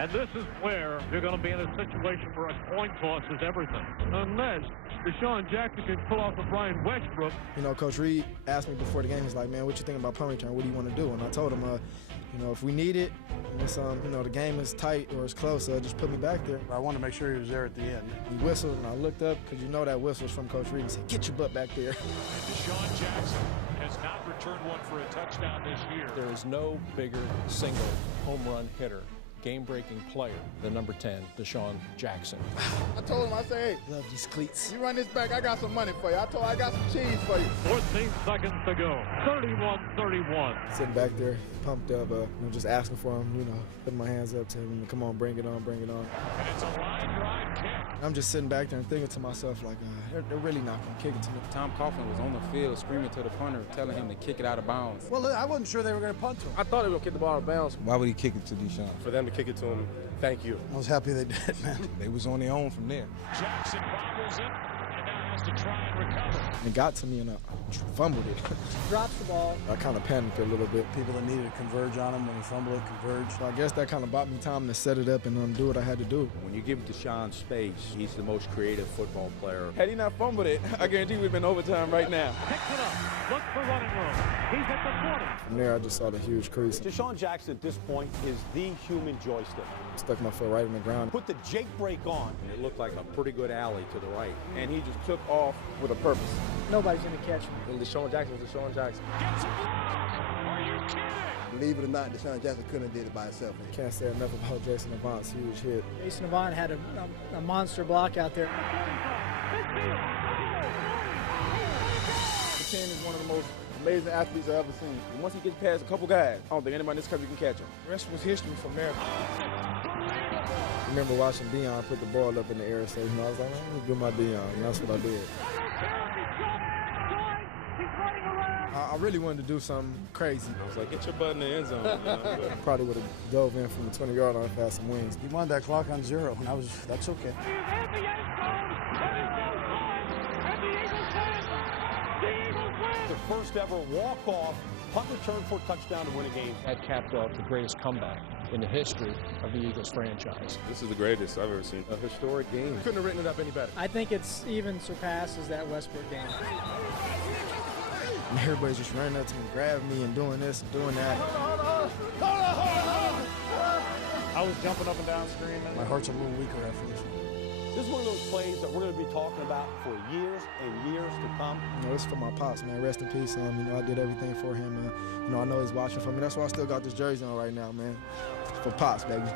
And this is where you're going to be in a situation where a coin toss is everything. Unless Desean Jackson can pull off a Brian Westbrook. You know, Coach Reed asked me before the game, he's like, man, what you think about punt return? What do you want to do? And I told him, you know, if we need it, and it's, you know, the game is tight or it's close, just put me back there. I wanted to make sure he was there at the end. He whistled, and I looked up, because you know that whistle was from Coach Reed. He said, get your butt back there. And Desean Jackson has not returned one for a touchdown this year. There is no bigger single home run hitter, game-breaking player than number 10, Desean Jackson. I told him, I said, hey, Love these cleats. you run this back, I got some money for you. I told him I got some cheese for you. 14 seconds to go. 31-31. Sitting back there, pumped up, you know, just asking for him, you know, putting my hands up to him, come on, bring it on, bring it on. And it's a line drive kick. I'm just sitting back there and thinking to myself, like, they're really not going to kick it to me. Tom Coughlin was on the field screaming to the punter, telling him to kick it out of bounds. Well, I wasn't sure they were going to punt to him. I thought they were going to kick the ball out of bounds. Why would he kick it to Desean? For them to kick it to him, thank you. I was happy they did, man. They was on their own from there. Jackson bobbles it and now has to try and recover. And it got to me, and I fumbled it. Drops the ball. I kind of panicked a little bit. People that needed to converge on him when he fumbled it, converged. So I guess that kind of bought me time to set it up and do what I had to do. When you give Desean space, he's the most creative football player. Had he not fumbled it, I guarantee we'd been overtime right now. Picks it up. Look for running room. He's at the 20. From there, I just saw the huge crease. Desean Jackson at this point is the human joystick. Stuck my foot right in the ground. Put the Jake brake on. And it looked like a pretty good alley to the right. And he just took off with a purpose. Nobody's going to catch me. And Desean Jackson was Desean Jackson. Gets a block. Are you kidding? Believe it or not, Desean Jackson couldn't have did it by himself. Can't say enough about Jason Avant's huge hit. Jason Avant had a monster block out there. The 10 is one of the most amazing athletes I've ever seen. And once he gets past a couple guys, I don't think anybody in this country can catch him. The rest was history from there. I remember watching Deon put the ball up in the air, so, you know, I was like, let me do my Deon, and that's what I did. I really wanted to do something crazy. I was like, hit your butt in the end zone. You know? Probably would have dove in from the 20-yard line if I had some wings. He wanted that clock on 0, and that's okay. The first ever walk-off punt return for a touchdown to win a game. That capped off the greatest comeback in the history of the Eagles franchise. This is the greatest I've ever seen. A historic game. Couldn't have written it up any better. I think it's even surpasses that Westbrook game. And everybody's just running up to me, grabbing me, and doing this and doing that. I was jumping up and down screaming. My heart's a little weaker after this one. This is one of those plays that we're going to be talking about for years and years to come. You know, it's for my pops, man. Rest in peace. You know, I did everything for him. You know, I know he's watching for me. That's why I still got this jersey on right now, man. For pops, baby.